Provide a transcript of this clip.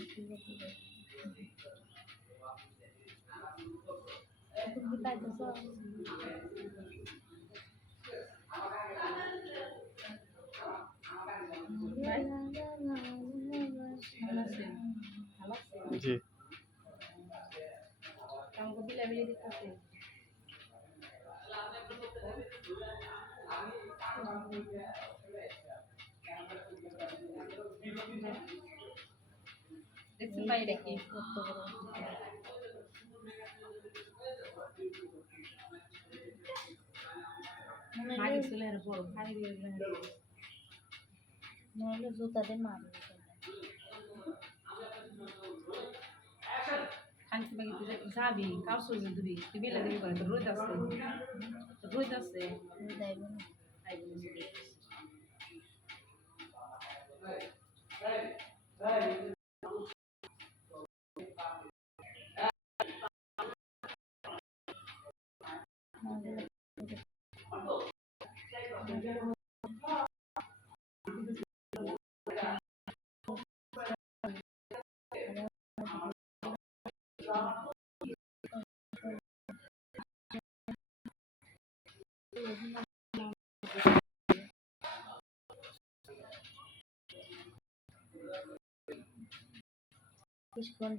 জি দেখছেন বাইরে কি মাটি ছিল এর বড় পানি দিয়ে নাহলে জুতাতে মারবে খানছি বাকি তুই যাবি কাউসো দিবি তুই বেলা দিবি করে রোদ আছে রোদ আছে যাইবে না কিছুক্ষণ